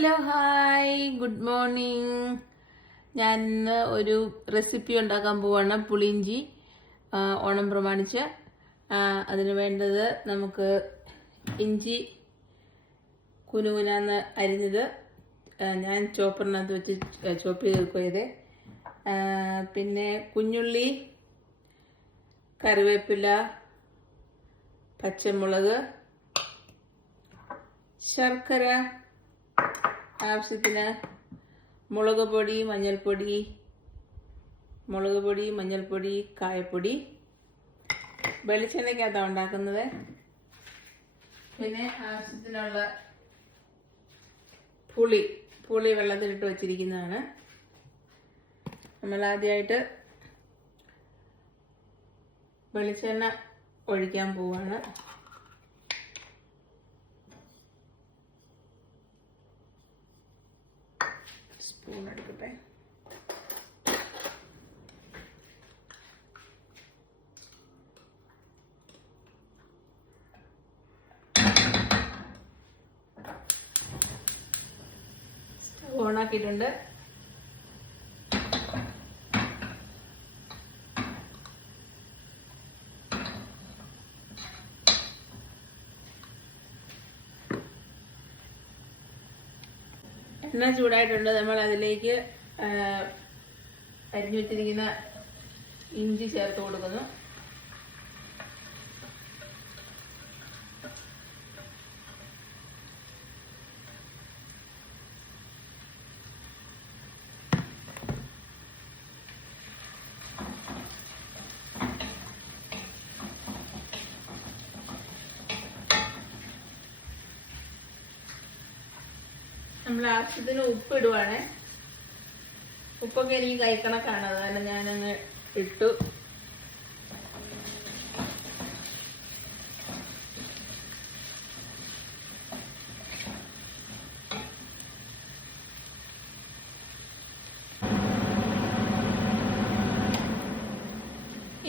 Hello hi good morning. ഞാൻ ഇന്ന് ഒരു റെസിപ്പി ഉണ്ടാക്കാൻ പോവാണ്, പുളിയിഞ്ചി ഓണം പ്രമാണിച്ച്. അതിന് വേണ്ടത് നമുക്ക് ഇഞ്ചി കുനുകുനാന്ന് അരിഞ്ഞത് ഞാൻ ചോപ്പറിനകത്ത് വെച്ച് ചോപ്പ് ചെയ്ത് വെക്കുക. പിന്നെ കുഞ്ഞുള്ളി, കറിവേപ്പില, പച്ചമുളക്, ശർക്കര, ആവശ്യത്തിന് മുളക് പൊടി, മഞ്ഞൾപ്പൊടി, കായപ്പൊടി. വെളിച്ചെണ്ണയ്ക്കകത്താണ് ഉണ്ടാക്കുന്നത്. പിന്നെ ആവശ്യത്തിനുള്ള പുളി വെള്ളത്തിലിട്ട് വച്ചിരിക്കുന്നതാണ്. നമ്മൾ ആദ്യമായിട്ട് വെളിച്ചെണ്ണ ഒഴിക്കാൻ പോവാണ്. സ്പൂൺ എടുക്കട്ടെ. ഓണാക്കിയിട്ടുണ്ട്. എണ്ണ ചൂടായിട്ടുണ്ട്. നമ്മൾ അതിലേക്ക് അരിഞ്ഞു വെച്ചിരിക്കുന്ന ഇഞ്ചി ചേർത്ത് കൊടുക്കുന്നു. നമ്മൾ ആവശ്യത്തിന് ഉപ്പ് ഇടുവാണ്. ഉപ്പൊക്കെ എനിക്ക് കൈക്കണക്കാണ്, അതുകൊണ്ട് ഞാനങ്ങ് ഇട്ടു.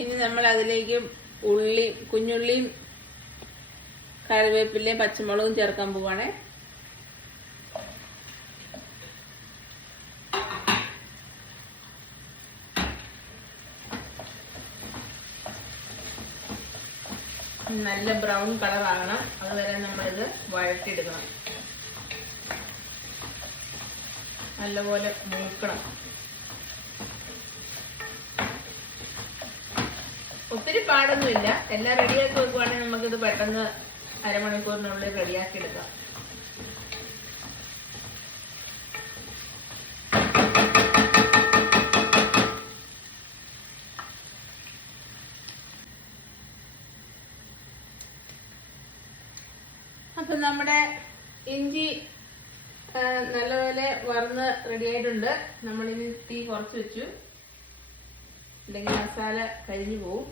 ഇനി നമ്മൾ അതിലേക്ക് കുഞ്ഞുള്ളിയും കറിവേപ്പിലയും പച്ചമുളകും ചേർക്കാൻ പോവാണേ. നല്ല ബ്രൗൺ കളർ ആകണം, അതുവരെ നമ്മളിത് വഴറ്റിയെടുക്കണം. നല്ലപോലെ മൂക്കണം. ഒത്തിരി പാടൊന്നുമില്ല. എല്ലാം റെഡിയാക്കി വെക്കുവാണെങ്കിൽ നമുക്കിത് പെട്ടെന്ന് അരമണിക്കൂറിനുള്ളിൽ റെഡിയാക്കി എടുക്കാം. അപ്പൊ നമ്മുടെ ഇഞ്ചി നല്ലപോലെ വറന്ന് റെഡി ആയിട്ടുണ്ട്. നമ്മളിനി തീ കുറച്ച് വെച്ചു, അല്ലെങ്കിൽ മസാല കരിഞ്ഞു പോവും.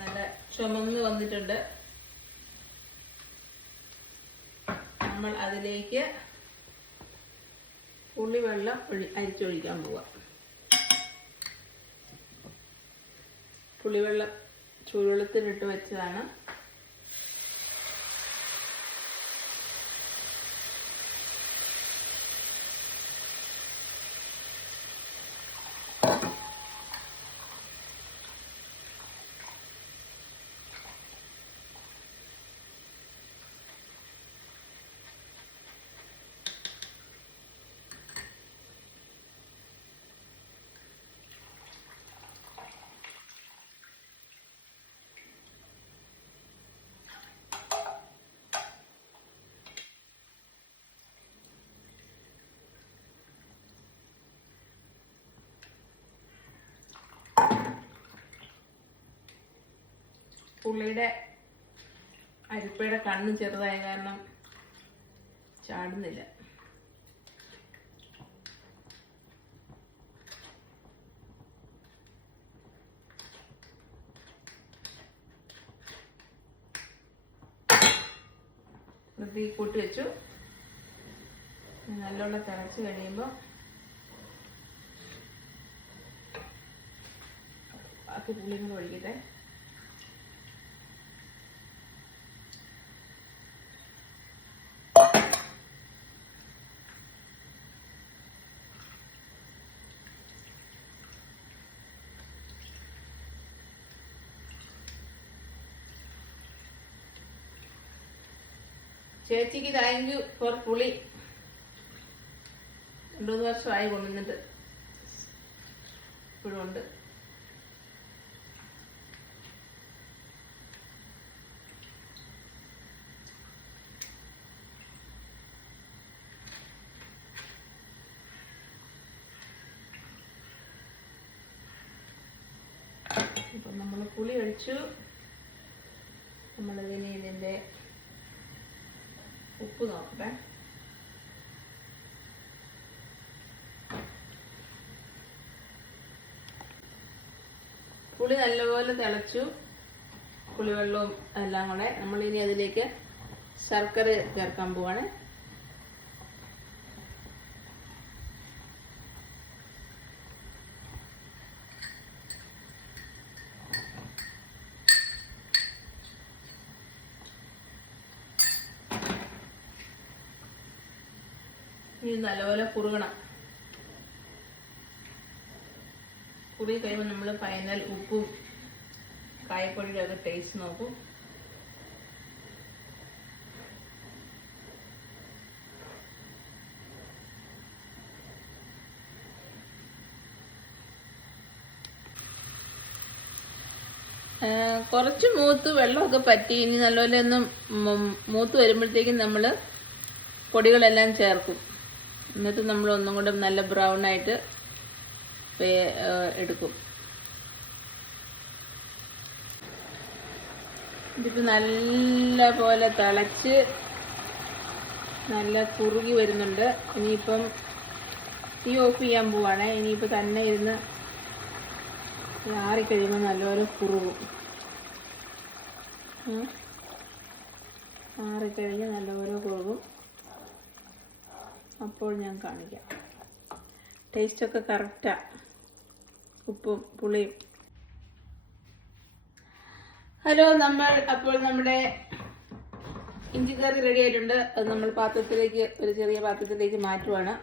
നല്ല ചുമന്ന് വന്നിട്ടുണ്ട്. നമ്മൾ അതിലേക്ക് പുളിവെള്ളം അരിച്ചൊഴിക്കാൻ പോവാം. പുളിവെള്ളം ചൂടുവെള്ളത്തിലിട്ട് വെച്ചതാണ്. പുള്ളിയുടെ അരിപ്പയുടെ കണ്ണ് ചെറുതായ കാരണം ചാടുന്നില്ല. തീ കൂട്ടി വെച്ചു. നല്ലോണം തിളച്ച് കഴിയുമ്പോൾ ബാക്കി പുളിയും കൂടെ ഒഴിക്കട്ടെ. ചേച്ചിക്ക് താങ്ക് യു ഫോർ പുളി. 2-3 വർഷമായി കൊണ്ടുവന്നിട്ട് ഇപ്പോഴും ഉണ്ട്. ഇപ്പം നമ്മൾ പുളി ഒഴിച്ചു. നമ്മളിതിന് ഇതിൻ്റെ ഉപ്പ് നോക്കട്ടെ. പുളി നല്ലപോലെ തിളച്ചു. പുളിവെള്ളവും എല്ലാം കൂടെ നമ്മളിനി അതിലേക്ക് ശർക്കര ചേർക്കാൻ പോവാണ്. ഇനി നല്ലപോലെ കുറുകണം. കുറുകി കഴിയുമ്പോൾ നമ്മൾ ഫൈനൽ ഉപ്പും കായപ്പൊടിയുടെ ഒക്കെ ടേസ്റ്റ് നോക്കും. കുറച്ച് മൂത്ത് വെള്ളമൊക്കെ പറ്റി. ഇനി നല്ലപോലെ ഒന്ന് മൂത്ത് വരുമ്പോഴത്തേക്കും നമ്മൾ പൊടികളെല്ലാം ചേർക്കും. എന്നിട്ട് നമ്മൾ ഒന്നും കൂടെ നല്ല ബ്രൗൺ ആയിട്ട് എടുക്കും. ഇതിപ്പോൾ നല്ല പോലെ തിളച്ച് നല്ല കുറുകി വരുന്നുണ്ട്. ഇനിയിപ്പം തീ ഓഫ് ചെയ്യാൻ പോവാണ്. ഇനിയിപ്പോൾ തന്നെ ഇരുന്ന് ആറിക്കഴിയുമ്പോൾ നല്ലപോലെ കുറുകും. ആറിക്കഴിഞ്ഞ് നല്ലപോലെ കുറുകും. അപ്പോൾ ഞാൻ കാണിക്കാം. ടേസ്റ്റൊക്കെ കറക്റ്റാണ്, ഉപ്പും പുളിയും. ഹലോ, അപ്പോൾ നമ്മുടെ ഇഞ്ചിക്കറി റെഡി ആയിട്ടുണ്ട്. അത് നമ്മൾ പാത്രത്തിലേക്ക്, ഒരു ചെറിയ പാത്രത്തിലേക്ക് മാറ്റുവാണ്.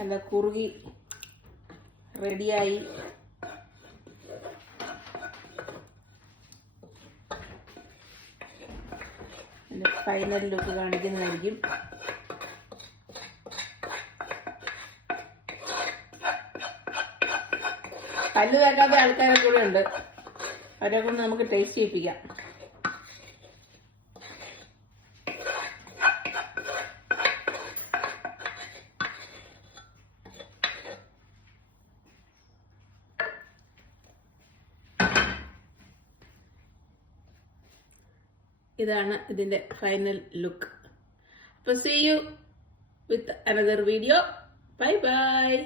നല്ല കുറുകി റെഡിയായി. ഫൈനൽ ലുക്ക് കാണിക്കുന്നതായിരിക്കും. കല്ല് തേക്കാത്ത ആൾക്കാരൊക്കെ കൂടെ ഉണ്ട്. അവരെ കൊണ്ട് നമുക്ക് ടേസ്റ്റ് ചെയ്യിപ്പിക്കാം. ഇതാണ് ഇതിന്റെ ഫൈനൽ ലുക്ക്. അപ്പോൾ see you with another video. Bye bye.